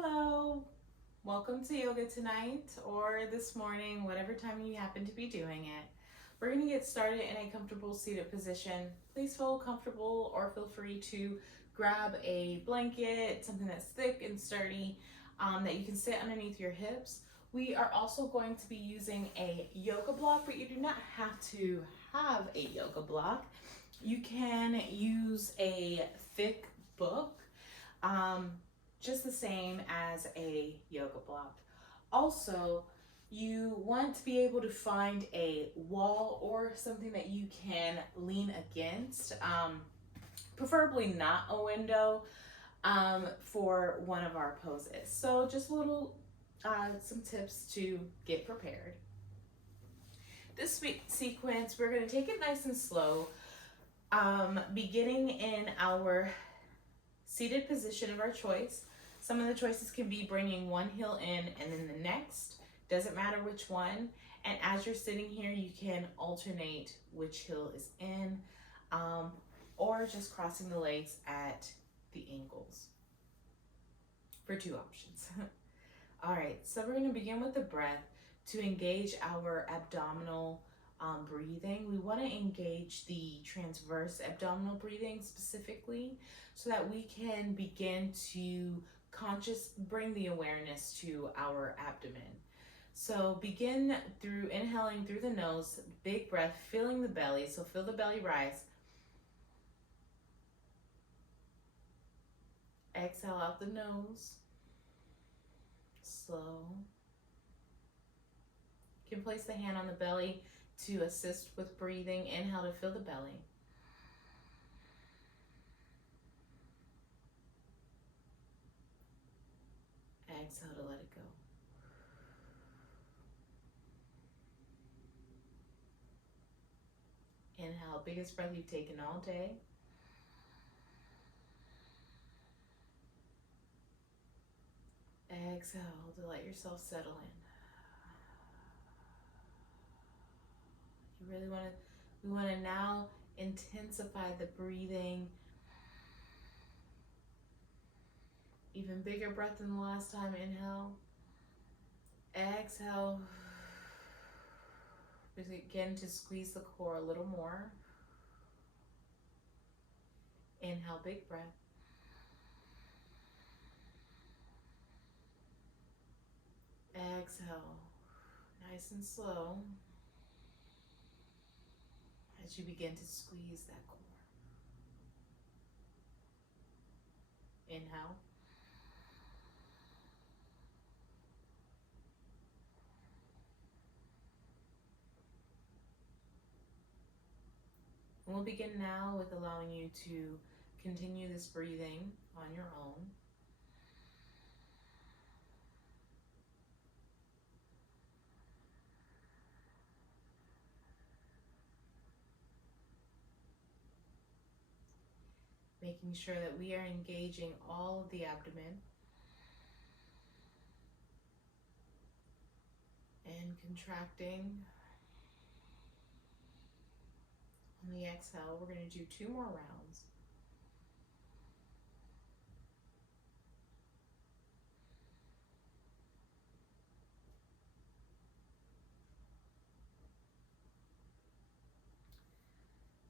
Hello, welcome to yoga tonight or this morning, whatever time you happen to be doing it. We're going to get started in a comfortable seated position. Please feel comfortable or feel free to grab a blanket, something that's thick and sturdy that you can sit underneath your hips. We are also going to be using a yoga block, but you do not have to have a yoga block. You can use a thick book. Just the same as a yoga block. Also, you want to be able to find a wall or something that you can lean against, preferably not a window, for one of our poses. So just some tips to get prepared. This sequence, we're going to take it nice and slow, beginning in our seated position of our choice. Some of the choices can be bringing one heel in and then the next, doesn't matter which one. And as you're sitting here, you can alternate which heel is in, or just crossing the legs at the ankles for two options. All right, so we're gonna begin with the breath to engage our abdominal breathing. We want to engage the transverse abdominal breathing specifically so that we can begin to bring the awareness to our abdomen. So begin through inhaling through the nose, big breath, filling the belly. So feel the belly rise. Exhale out the nose, slow. You can place the hand on the belly to assist with breathing. Inhale to fill the belly. Exhale to let it go. Inhale, biggest breath you've taken all day. Exhale to let yourself settle in. We want to now intensify the breathing. Even bigger breath than the last time. Inhale. Exhale. Begin to squeeze the core a little more. Inhale, big breath. Exhale, nice and slow, as you begin to squeeze that core. Inhale. And we'll begin now with allowing you to continue this breathing on your own. Making sure that we are engaging all of the abdomen. And contracting. On the exhale, we're going to do 2 more rounds.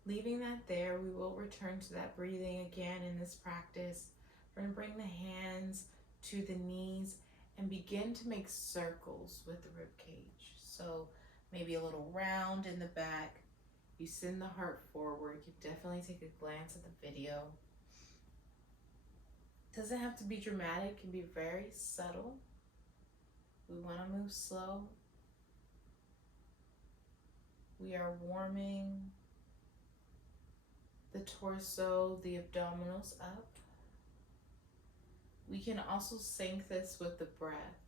Leaving that there, we will return to that breathing again in this practice. We're going to bring the hands to the knees and begin to make circles with the rib cage. So maybe a little round in the back. You send the heart forward. You can definitely take a glance at the video. It doesn't have to be dramatic. It can be very subtle. We want to move slow. We are warming the torso, the abdominals up. We can also sync this with the breath.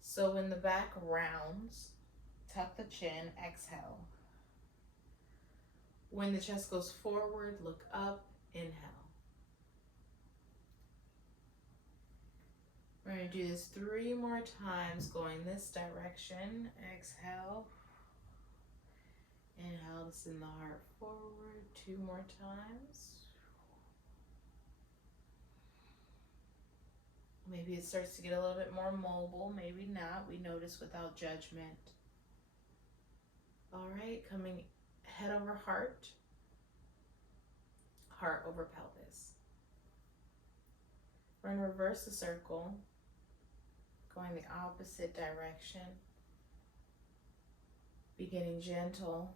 So when the back rounds, tuck the chin, exhale. When the chest goes forward, look up, inhale. We're going to do this 3 more times, going this direction. Exhale. Inhale to send the heart forward. 2 more times. Maybe it starts to get a little bit more mobile, maybe not. We notice without judgment. All right, coming head over heart, heart over pelvis. We're going to reverse the circle, going the opposite direction, beginning gentle,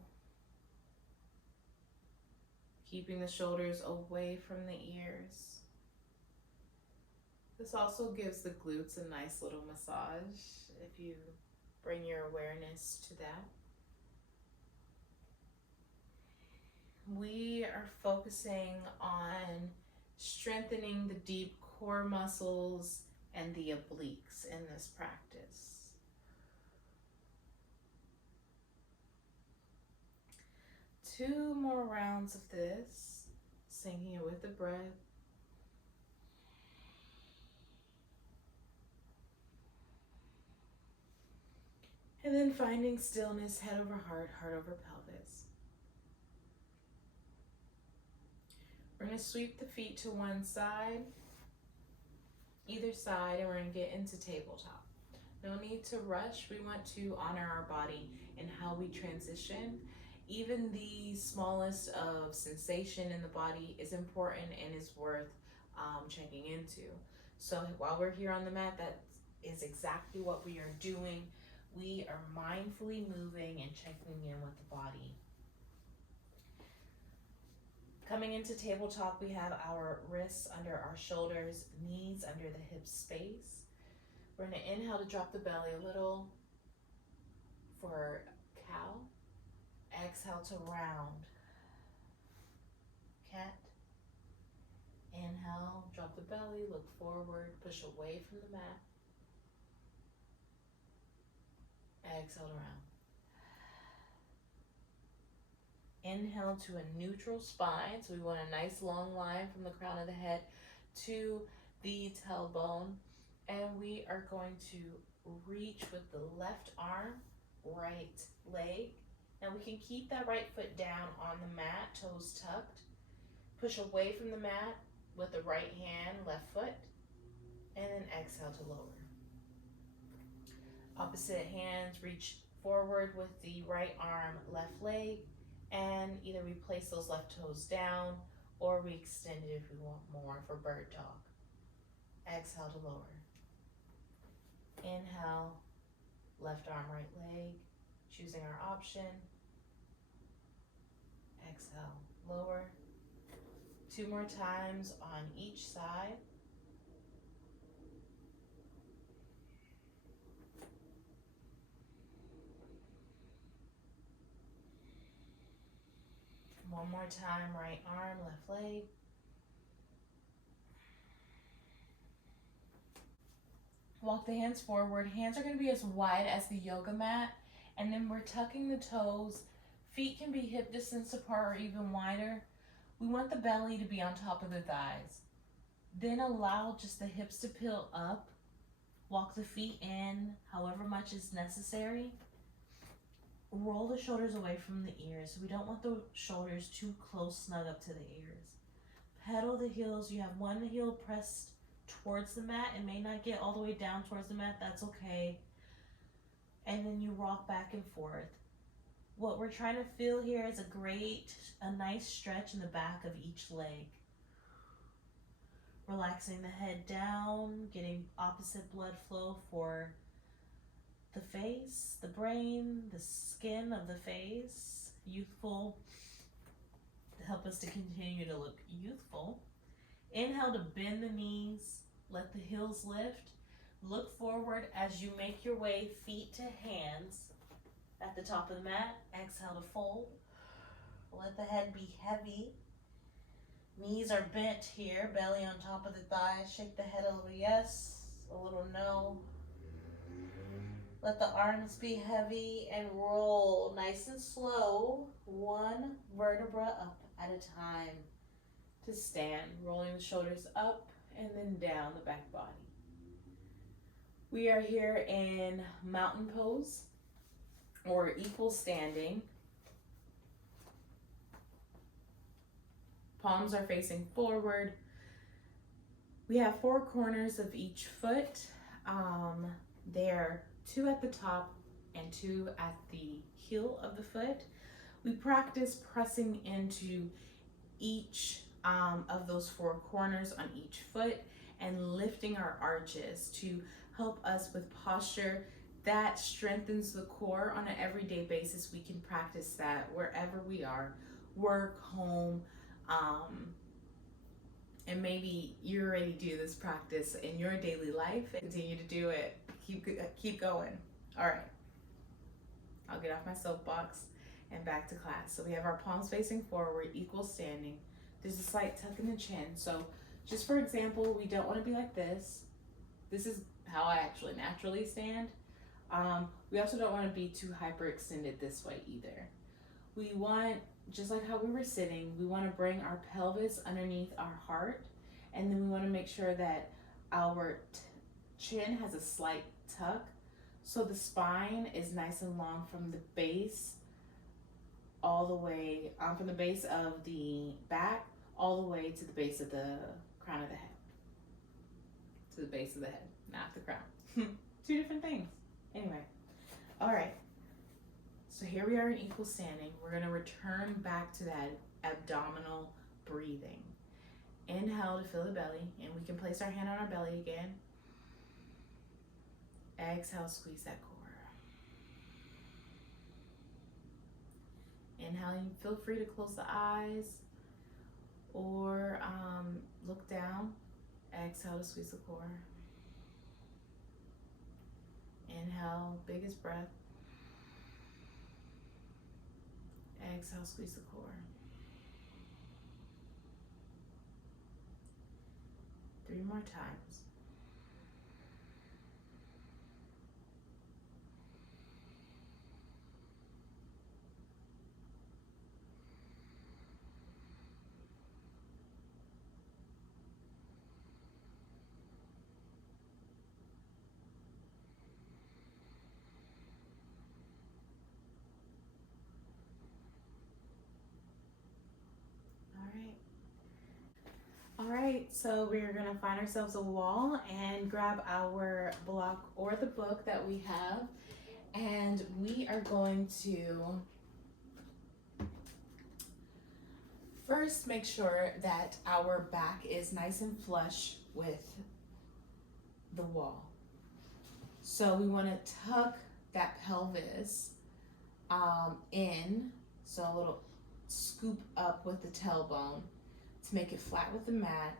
keeping the shoulders away from the ears. This also gives the glutes a nice little massage if you bring your awareness to that. We are focusing on strengthening the deep core muscles and the obliques in this practice. Two more rounds of this, singing it with the breath. And then finding stillness, head over heart, heart over pelvis. We're going to sweep the feet to one side, either side, and we're going to get into tabletop. No need to rush. We want to honor our body and how we transition. Even the smallest of sensation in the body is important and is worth checking into. So while we're here on the mat, that is exactly what we are doing. We are mindfully moving and checking in with the body. Coming into tabletop, we have our wrists under our shoulders, knees under the hip space. We're going to inhale to drop the belly a little for cow. Exhale to round. Cat. Inhale, drop the belly, look forward, push away from the mat. Exhale to round. Inhale to a neutral spine. So we want a nice long line from the crown of the head to the tailbone. And we are going to reach with the left arm, right leg. Now we can keep that right foot down on the mat, toes tucked. Push away from the mat with the right hand, left foot. And then exhale to lower. Opposite hands, reach forward with the right arm, left leg. And either we place those left toes down or we extend it if we want more for bird dog. Exhale to lower. Inhale, left arm, right leg, choosing our option. Exhale, lower. Two more times on each side. One more time, right arm, left leg. Walk the hands forward. Hands are going to be as wide as the yoga mat. And then we're tucking the toes. Feet can be hip distance apart or even wider. We want the belly to be on top of the thighs. Then allow just the hips to peel up. Walk the feet in however much is necessary. Roll the shoulders away from the ears. We don't want the shoulders too close, snug up to the ears. Pedal the heels. You have one heel pressed towards the mat. It may not get all the way down towards the mat. That's okay. And then you rock back and forth. What we're trying to feel here is a nice stretch in the back of each leg. Relaxing the head down, getting opposite blood flow for the face, the brain, the skin of the face. Youthful, to help us to continue to look youthful. Inhale to bend the knees, let the heels lift. Look forward as you make your way feet to hands at the top of the mat. Exhale to fold. Let the head be heavy. Knees are bent here, belly on top of the thighs. Shake the head a little yes, a little no. Let the arms be heavy and roll nice and slow, one vertebra up at a time to stand, rolling the shoulders up and then down the back body. We are here in mountain pose or equal standing. Palms are facing forward. We have 4 corners of each foot. They're 2 at the top and 2 at the heel of the foot. We practice pressing into each of those 4 corners on each foot and lifting our arches to help us with posture. That strengthens the core on an everyday basis. We can practice that wherever we are, work, home, and maybe you already do this practice in your daily life. Continue to do it. Keep going. All right. I'll get off my soapbox and back to class. So we have our palms facing forward, equal standing. There's a slight tuck in the chin. So just for example, we don't want to be like this. This is how I actually naturally stand. We also don't want to be too hyperextended this way either. We want, just like how we were sitting, we want to bring our pelvis underneath our heart, and then we want to make sure that our chin has a slight tuck, so the spine is nice and long from the base all the way, from the base of the back all the way to the base of the crown of the head. To the base of the head, not the crown. 2 different things. Anyway, all right. So here we are in equal standing. We're going to return back to that abdominal breathing. Inhale to fill the belly, and we can place our hand on our belly again. Exhale, squeeze that core. Inhaling, feel free to close the eyes or look down. Exhale to squeeze the core. Inhale, biggest breath. Exhale, squeeze the core. 3 more times. All right, so we're gonna find ourselves a wall and grab our block or the book that we have, and we are going to first make sure that our back is nice and flush with the wall. So we want to tuck that pelvis in, so a little scoop up with the tailbone to make it flat with the mat,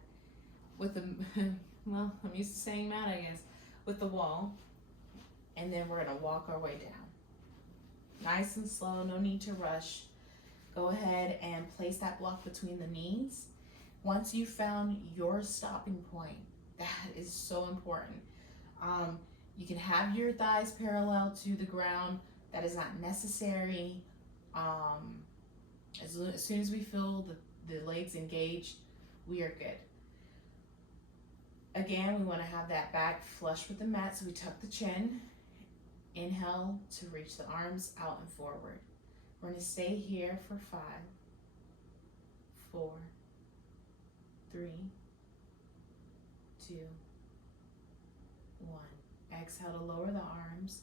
with the, well, I'm used to saying mat, I guess, with the wall. And then we're gonna walk our way down. Nice and slow, no need to rush. Go ahead and place that block between the knees. Once you've found your stopping point, that is so important. You can have your thighs parallel to the ground. That is not necessary. As soon as we feel the legs engaged, we are good. Again, we want to have that back flush with the mat, so we tuck the chin. Inhale to reach the arms out and forward. We're going to stay here for 5, 4, 3, 2, 1. Exhale to lower the arms.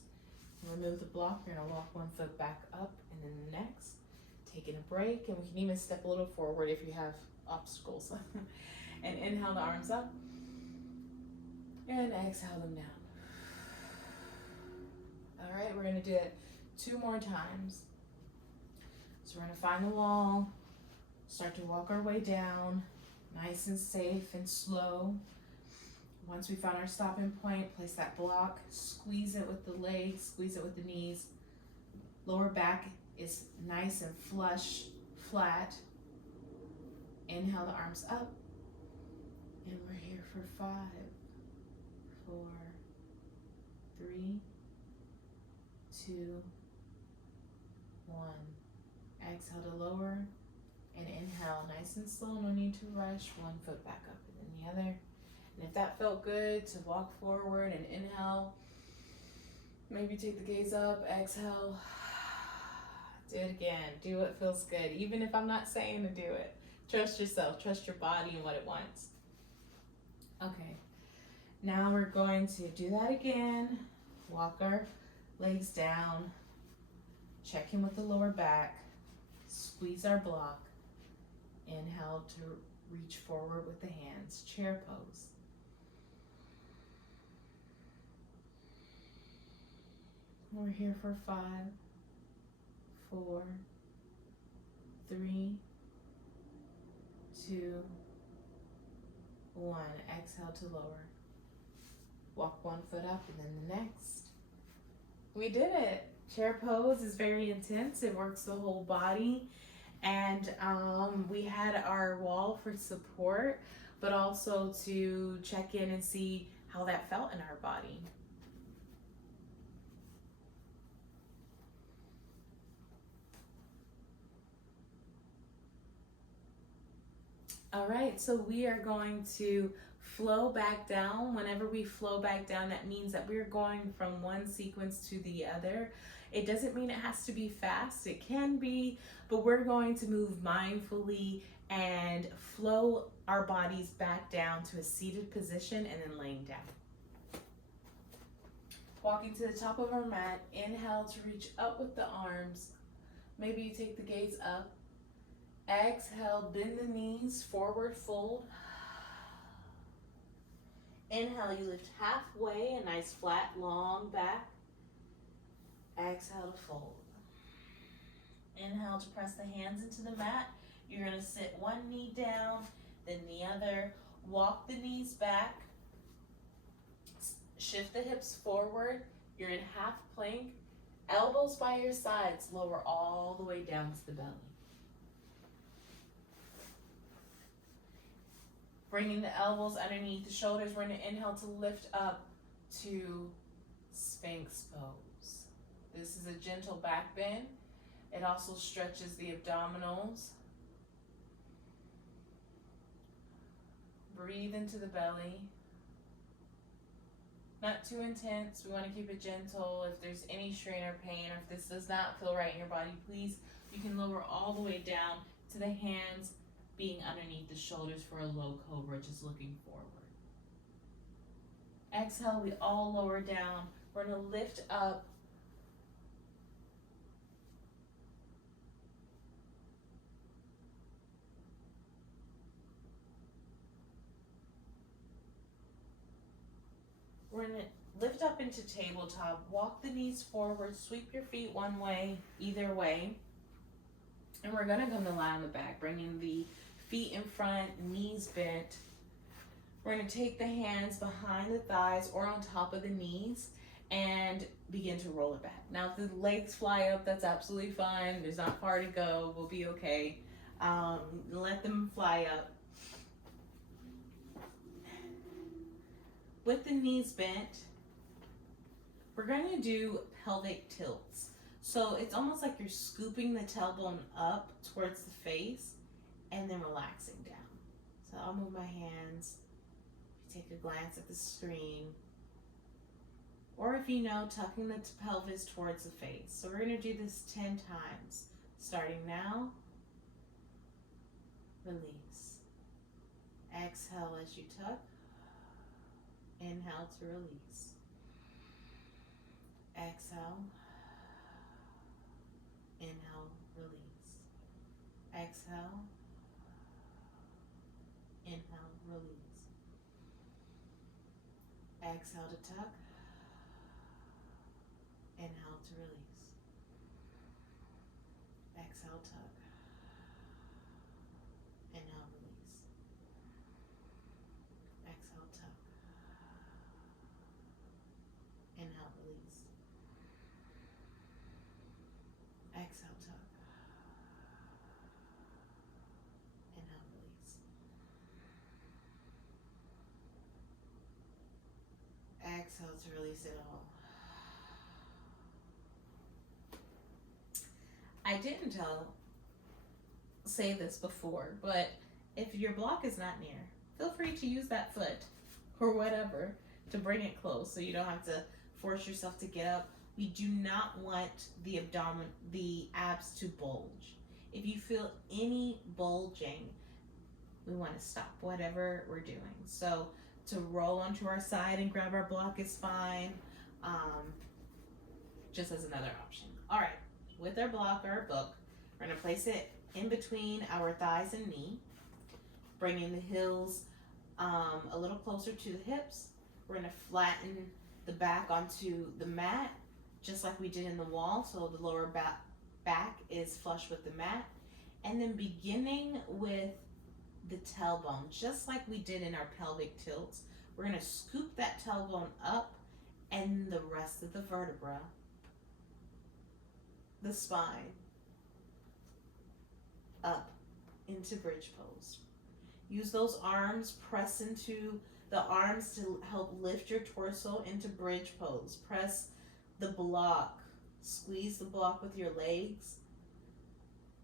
Remove the block. You're going to walk 1 foot back up and then the next. Taking a break, and we can even step a little forward if you have obstacles. And inhale the arms up and exhale them down. All right, we're going to do it 2 more times. So we're going to find the wall, start to walk our way down, nice and safe and slow. Once we found our stopping point, place that block, squeeze it with the legs, squeeze it with the knees. Lower back is nice and flush, flat. Inhale the arms up, and we're here for 5, 4, 3, 2, 1. Exhale to lower and inhale nice and slow, no need to rush. 1 foot back up and then the other. And if that felt good, to walk forward and inhale, maybe take the gaze up, exhale. Do it again. Do what feels good. Even if I'm not saying to do it. Trust yourself. Trust your body and what it wants. Okay, now we're going to do that again. Walk our legs down, check in with the lower back, squeeze our block, inhale to reach forward with the hands, chair pose. We're here for 5, 4, 3, 2, 1. Exhale to lower. Walk one foot up and then the next. We did it. Chair pose is very intense. It works the whole body. And we had our wall for support, but also to check in and see how that felt in our body. All right, so we are going to flow back down. Whenever we flow back down, that means that we're going from one sequence to the other. It doesn't mean it has to be fast. It can be, but we're going to move mindfully and flow our bodies back down to a seated position and then laying down. Walking to the top of our mat, inhale to reach up with the arms. Maybe you take the gaze up. Exhale, bend the knees, forward fold. Inhale, you lift halfway, a nice flat, long back. Exhale to fold. Inhale to press the hands into the mat. You're going to sit one knee down, then the other. Walk the knees back. Shift the hips forward. You're in half plank. Elbows by your sides. Lower all the way down to the belly. Bringing the elbows underneath the shoulders. We're going to inhale to lift up to Sphinx pose. This is a gentle back bend. It also stretches the abdominals. Breathe into the belly. Not too intense. We want to keep it gentle. If there's any strain or pain, or if this does not feel right in your body, please, you can lower all the way down to the hands being underneath the shoulders for a low cobra, just looking forward. Exhale, we all lower down. We're going to lift up. We're going to lift up into tabletop. Walk the knees forward. Sweep your feet one way, either way. And we're going to come to lie on the back, bringing the feet in front, knees bent. We're going to take the hands behind the thighs or on top of the knees and begin to roll it back. Now, if the legs fly up, that's absolutely fine. There's not far to go. We'll be okay. Let them fly up. With the knees bent, we're going to do pelvic tilts. So it's almost like you're scooping the tailbone up towards the face and then relaxing down. So I'll move my hands. Take a glance at the screen. Or if you know, tucking the pelvis towards the face. So we're going to do this 10 times. Starting now. Release. Exhale as you tuck. Inhale to release. Exhale. Inhale, release. Exhale. Inhale, release. Exhale to tuck. Inhale to release. Exhale, tuck. Inhale, release. Exhale, tuck. Inhale, release. Exhale, tuck. Inhale, release. Exhale to release it all. I didn't say this before, but if your block is not near, feel free to use that foot or whatever to bring it close so you don't have to force yourself to get up. We do not want the abs to bulge. If you feel any bulging, we want to stop whatever we're doing. So to roll onto our side and grab our block is fine, just as another option. All right, with our block or our book, we're gonna place it in between our thighs and knee, bringing the heels a little closer to the hips. We're gonna flatten the back onto the mat, just like we did in the wall, so the lower back is flush with the mat. And then beginning with the tailbone, just like we did in our pelvic tilts, we're gonna scoop that tailbone up and the rest of the vertebra, the spine, up into bridge pose. Use those arms, press into the arms to help lift your torso into bridge pose. Press the block, squeeze the block with your legs.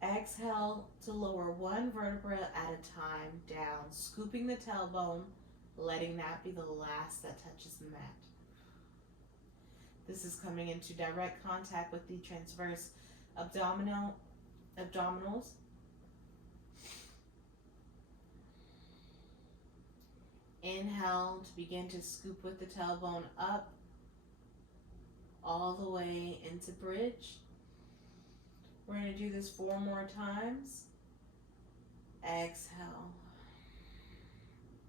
Exhale to lower one vertebra at a time down, scooping the tailbone, letting that be the last that touches the mat. This is coming into direct contact with the transverse abdominals. Inhale to begin to scoop with the tailbone up all the way into bridge. We're going to do this 4 more times. Exhale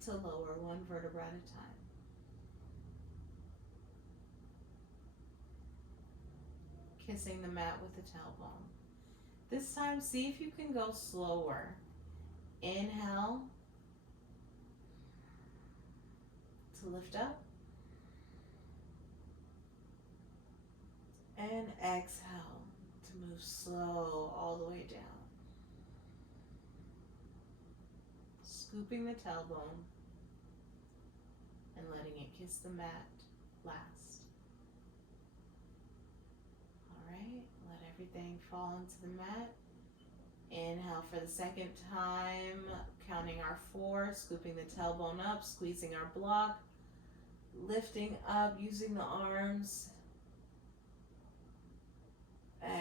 to lower one vertebra at a time. Kissing the mat with the tailbone. This time, see if you can go slower. Inhale to lift up. And exhale to move slow all the way down. Scooping the tailbone and letting it kiss the mat last. Alright, let everything fall into the mat. Inhale for the second time, counting our 4, scooping the tailbone up, squeezing our block, lifting up, using the arms.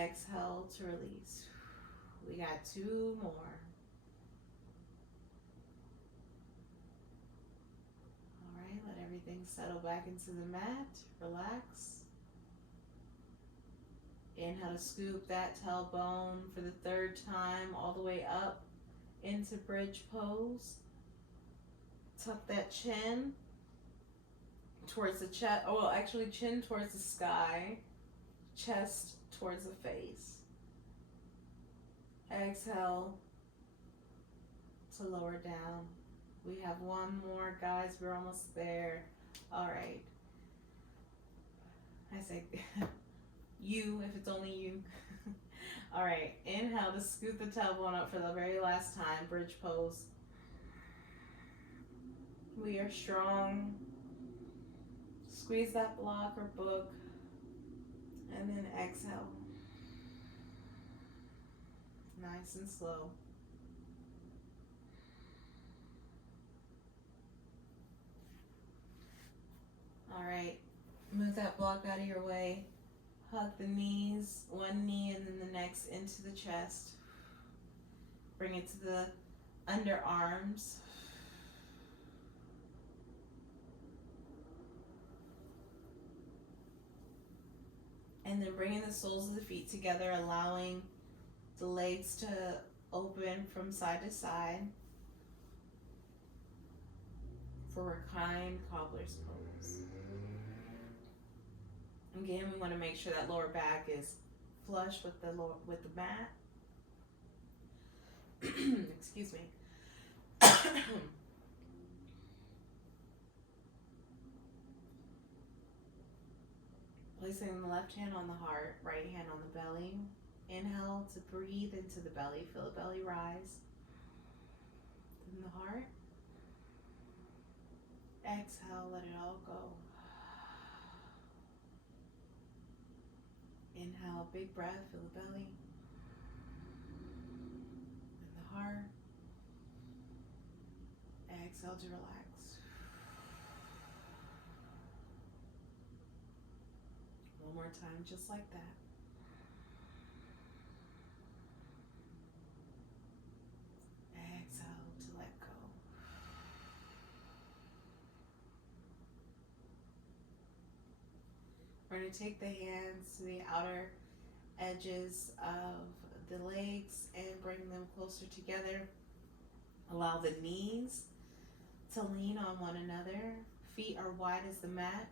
Exhale to release. We got 2 more. Alright, let everything settle back into the mat. Relax. Inhale to scoop that tailbone for the 3rd time, all the way up into bridge pose. Tuck that chin towards the chest. Oh, well, actually, chin towards the sky, chest towards the face. Exhale to lower down. We have 1 more, guys. We're almost there. All right. I say you, if it's only you. All right. Inhale to scoop the tailbone up for the very last time. Bridge pose. We are strong. Squeeze that block or book. And then exhale. Nice and slow. All right. Move that block out of your way. Hug the knees, one knee and then the next into the chest. Bring it to the underarms. And then bringing the soles of the feet together, allowing the legs to open from side to side for reclined cobbler's pose. Again, we want to make sure that lower back is flush with the mat. Excuse me. Placing the left hand on the heart, right hand on the belly. Inhale to breathe into the belly. Feel the belly rise. Then the heart. Exhale, let it all go. Inhale, big breath, feel the belly. And the heart. Exhale to relax. One more time, just like that. Exhale to let go. We're going to take the hands to the outer edges of the legs and bring them closer together. Allow the knees to lean on one another. Feet are wide as the mat.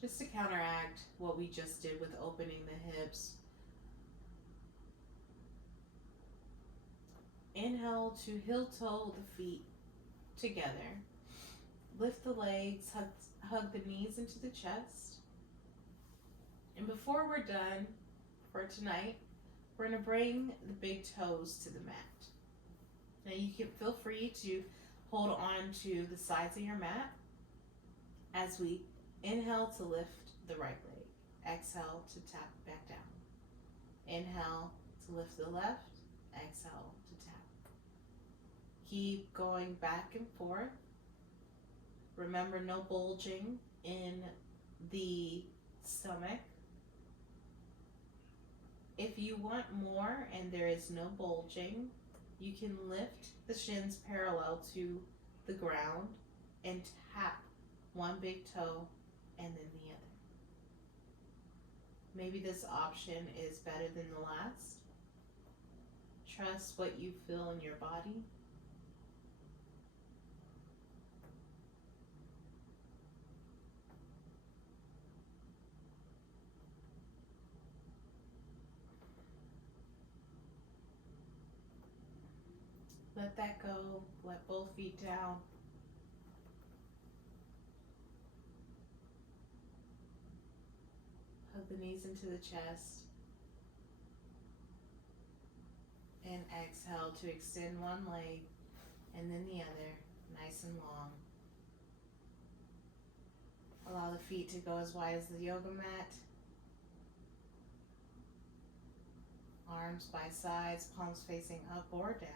Just to counteract what we just did with opening the hips. Inhale to heel toe the feet together. Lift the legs, hug the knees into the chest. And before we're done for tonight, we're going to bring the big toes to the mat. Now you can feel free to hold on to the sides of your mat as we inhale to lift the right leg. Exhale to tap back down. Inhale to lift the left. Exhale to tap. Keep going back and forth. Remember, no bulging in the stomach. If you want more and there is no bulging, you can lift the shins parallel to the ground and tap one big toe and then the other. Maybe this option is better than the last. Trust what you feel in your body. Let that go. Let both feet down. Hug the knees into the chest. And exhale to extend one leg and then the other, nice and long. Allow the feet to go as wide as the yoga mat. Arms by sides, palms facing up or down.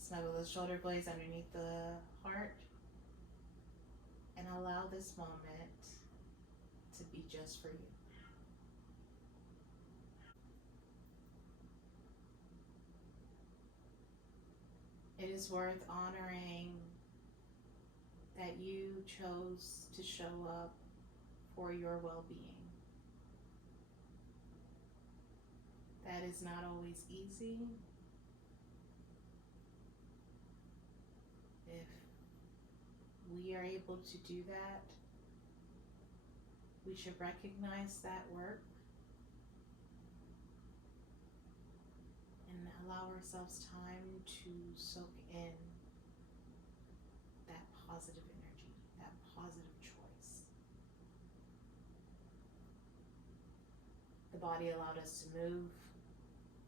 Snuggle the shoulder blades underneath the heart. And allow this moment to be just for you. It is worth honoring that you chose to show up for your well-being. That is not always easy. If we are able to do that, we should recognize that work and allow ourselves time to soak in that positive energy, that positive choice. The body allowed us to move.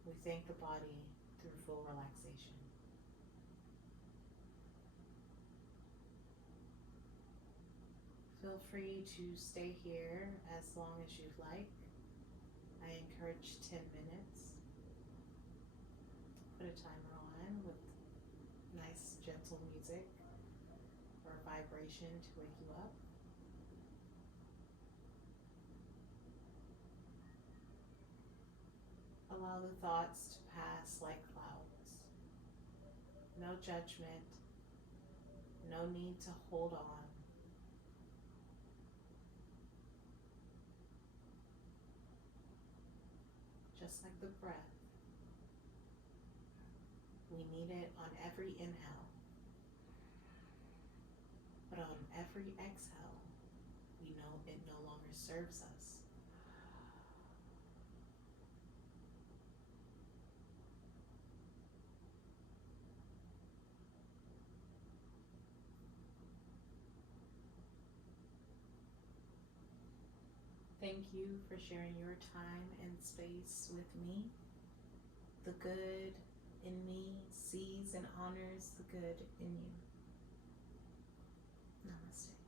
We thank the body through full relaxation. Feel free to stay here as long as you'd like. I encourage 10 minutes. Put a timer on with nice gentle music or vibration to wake you up. Allow the thoughts to pass like clouds. No judgment, no need to hold on. Just like the breath, we need it on every inhale, but on every exhale, we know it no longer serves us. Thank you for sharing your time and space with me. The good in me sees and honors the good in you. Namaste.